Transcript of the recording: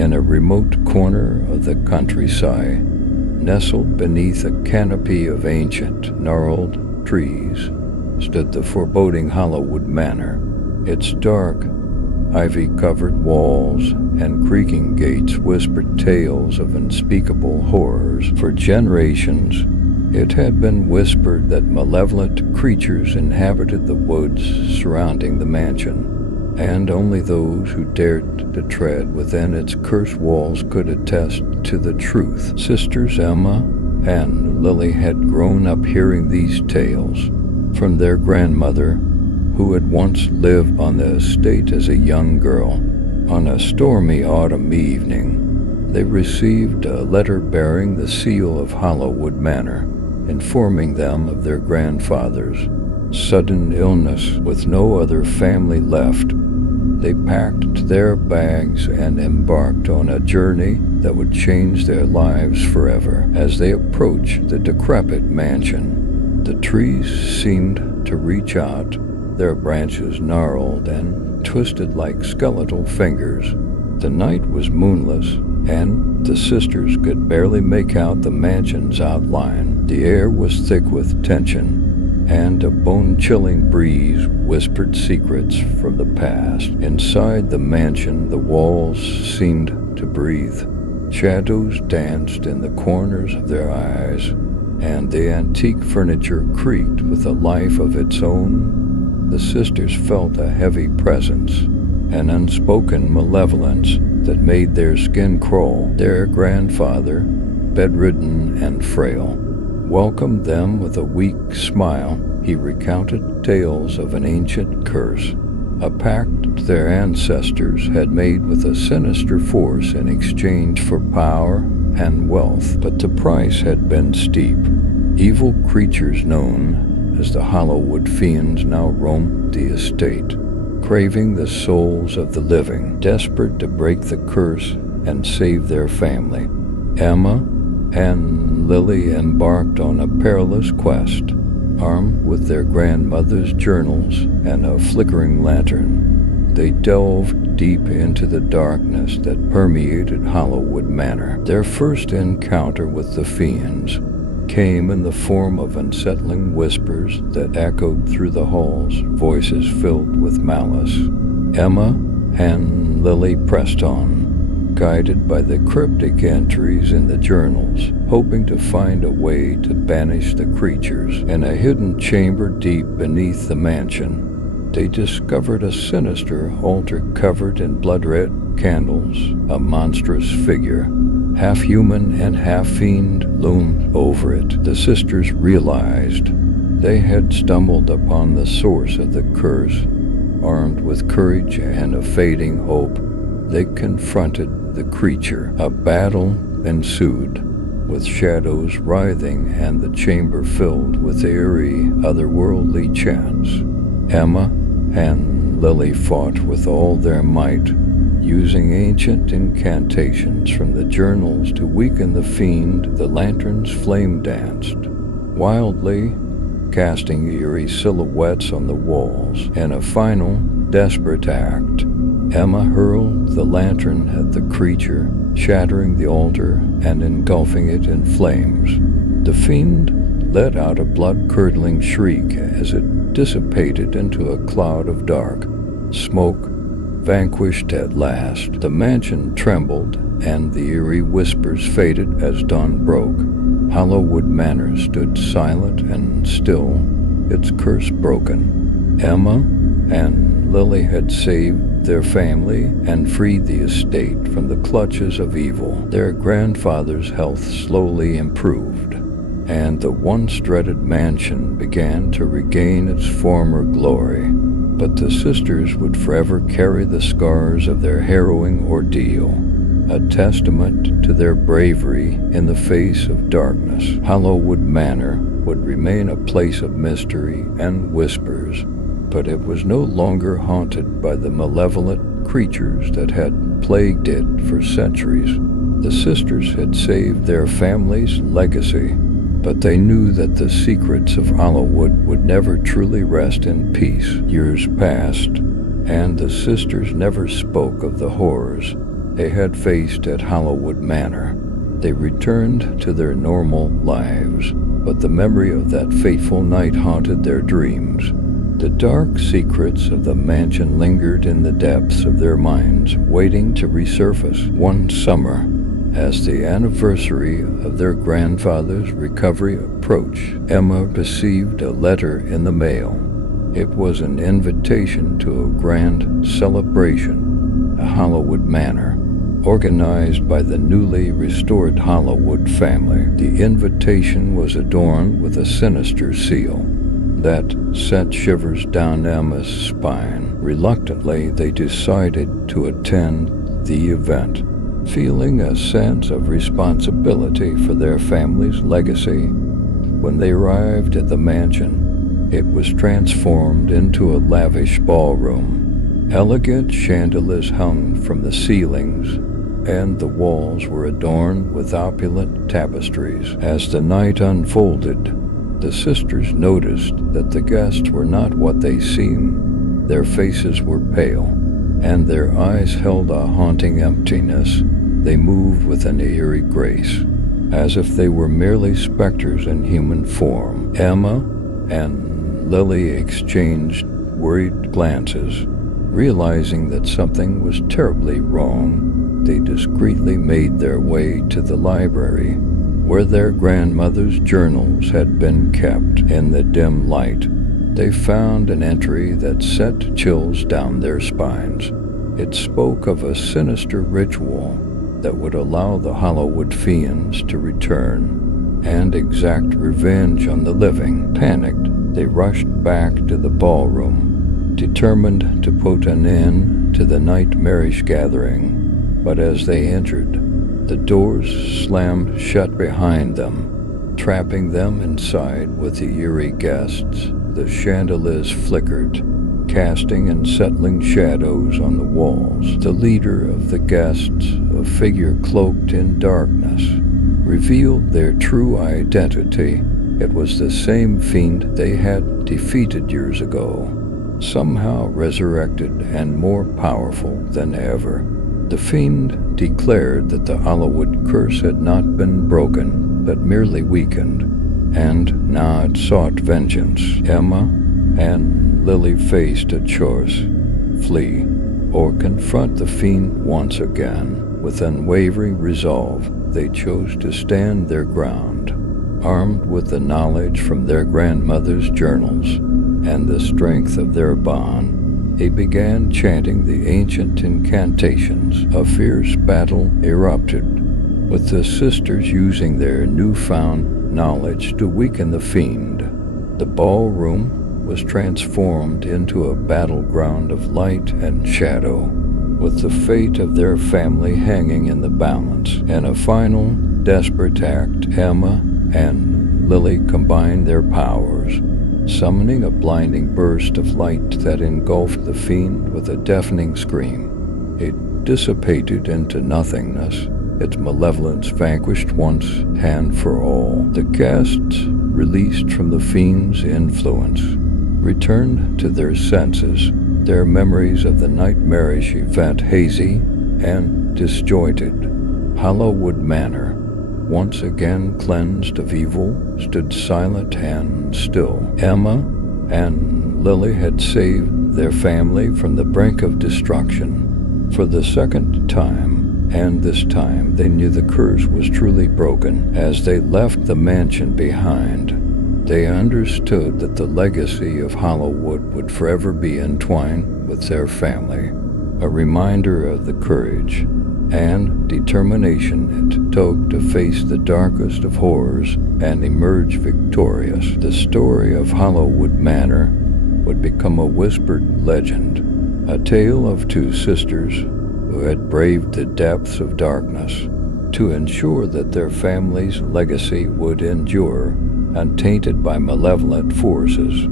In a remote corner of the countryside, nestled beneath a canopy of ancient, gnarled trees, stood the foreboding Hollowwood Manor. Its dark, ivy-covered walls and creaking gates whispered tales of unspeakable horrors. For generations, it had been whispered that malevolent creatures inhabited the woods surrounding the mansion, and only those who dared to tread within its cursed walls could attest to the truth. Sisters Emma and Lily had grown up hearing these tales from their grandmother, who had once lived on the estate as a young girl. On a stormy autumn evening, they received a letter bearing the seal of Hollowwood Manor, informing them of their grandfather's sudden illness. With no other family left, they packed their bags and embarked on a journey that would change their lives forever. As they approached the decrepit mansion, the trees seemed to reach out, their branches gnarled and twisted like skeletal fingers. The night was moonless, and the sisters could barely make out the mansion's outline. The air was thick with tension, and a bone-chilling breeze whispered secrets from the past. Inside the mansion, the walls seemed to breathe. Shadows danced in the corners of their eyes, and the antique furniture creaked with a life of its own. The sisters felt a heavy presence, an unspoken malevolence that made their skin crawl. Their grandfather, bedridden and frail, welcomed them with a weak smile. He recounted tales of an ancient curse, a pact their ancestors had made with a sinister force in exchange for power and wealth. But the price had been steep. Evil creatures known as the Hollowwood Fiends now roamed the estate, craving the souls of the living. Desperate to break the curse and save their family, Emma and Lily embarked on a perilous quest. Armed with their grandmother's journals and a flickering lantern, they delved deep into the darkness that permeated Hollowwood Manor. Their first encounter with the Fiends came in the form of unsettling whispers that echoed through the halls, voices filled with malice. Emma and Lily pressed on, guided by the cryptic entries in the journals, hoping to find a way to banish the creatures. In a hidden chamber deep beneath the mansion, they discovered a sinister altar covered in blood-red candles. A monstrous figure, half human and half fiend, loomed over it. The sisters realized they had stumbled upon the source of the curse. Armed with courage and a fading hope, they confronted the creature. A battle ensued, with shadows writhing and the chamber filled with eerie, otherworldly chants. Emma and Lily fought with all their might, using ancient incantations from the journals to weaken the fiend. The lantern's flame danced wildly, casting eerie silhouettes on the walls. In a final, desperate act, Emma hurled the lantern at the creature, shattering the altar and engulfing it in flames. The fiend let out a blood-curdling shriek as it dissipated into a cloud of dark smoke. Vanquished at last, the mansion trembled, and the eerie whispers faded as dawn broke. Hollowwood Manor stood silent and still, its curse broken. Emma and Lily had saved their family and freed the estate from the clutches of evil. Their grandfather's health slowly improved, and the once dreaded mansion began to regain its former glory. But the sisters would forever carry the scars of their harrowing ordeal, a testament to their bravery in the face of darkness. Hollowwood Manor would remain a place of mystery and whispers, but it was no longer haunted by the malevolent creatures that had plagued it for centuries. The sisters had saved their family's legacy, but they knew that the secrets of Hollowwood would never truly rest in peace. Years passed, and the sisters never spoke of the horrors they had faced at Hollowwood Manor. They returned to their normal lives, but the memory of that fateful night haunted their dreams. The dark secrets of the mansion lingered in the depths of their minds, waiting to resurface. One summer, as the anniversary of their grandfather's recovery approached, Emma received a letter in the mail. It was an invitation to a grand celebration at Hollowwood Manor, organized by the newly restored Hollowwood family. The invitation was adorned with a sinister seal that sent shivers down Emma's spine. Reluctantly, they decided to attend the event, feeling a sense of responsibility for their family's legacy. When they arrived at the mansion, it was transformed into a lavish ballroom. Elegant chandeliers hung from the ceilings, and the walls were adorned with opulent tapestries. As the night unfolded, the sisters noticed that the guests were not what they seemed. Their faces were pale, and their eyes held a haunting emptiness. They moved with an eerie grace, as if they were merely specters in human form. Emma and Lily exchanged worried glances. Realizing that something was terribly wrong, they discreetly made their way to the library, where their grandmother's journals had been kept. In the dim light, they found an entry that sent chills down their spines. It spoke of a sinister ritual that would allow the Hollowwood Fiends to return and exact revenge on the living. Panicked, they rushed back to the ballroom, determined to put an end to the nightmarish gathering. But as they entered, the doors slammed shut behind them, trapping them inside with the eerie guests. The chandeliers flickered, casting and settling shadows on the walls. The leader of the guests, a figure cloaked in darkness, revealed their true identity. It was the same fiend they had defeated years ago, somehow resurrected and more powerful than ever. The fiend declared that the Hollowwood curse had not been broken, but merely weakened, and now it sought vengeance. Emma and Lily faced a choice: flee or confront the fiend once again. With unwavering resolve, they chose to stand their ground. Armed with the knowledge from their grandmother's journals and the strength of their bond, they began chanting the ancient incantations. A fierce battle erupted, with the sisters using their newfound knowledge to weaken the fiend. The ballroom was transformed into a battleground of light and shadow, with the fate of their family hanging in the balance. In a final, desperate act, Emma and Lily combined their powers, summoning a blinding burst of light that engulfed the fiend with a deafening scream. It dissipated into nothingness, its malevolence vanquished once and for all. The guests, released from the fiend's influence, returned to their senses, their memories of the nightmarish event hazy and disjointed. Hollowwood Manor, once again cleansed of evil, stood silent and still. Emma and Lily had saved their family from the brink of destruction for the second time, and this time they knew the curse was truly broken. As they left the mansion behind, they understood that the legacy of Hollowwood would forever be entwined with their family, a reminder of the courage and determination it took to face the darkest of horrors and emerge victorious. The story of Hollowwood Manor would become a whispered legend, a tale of two sisters who had braved the depths of darkness to ensure that their family's legacy would endure, untainted by malevolent forces.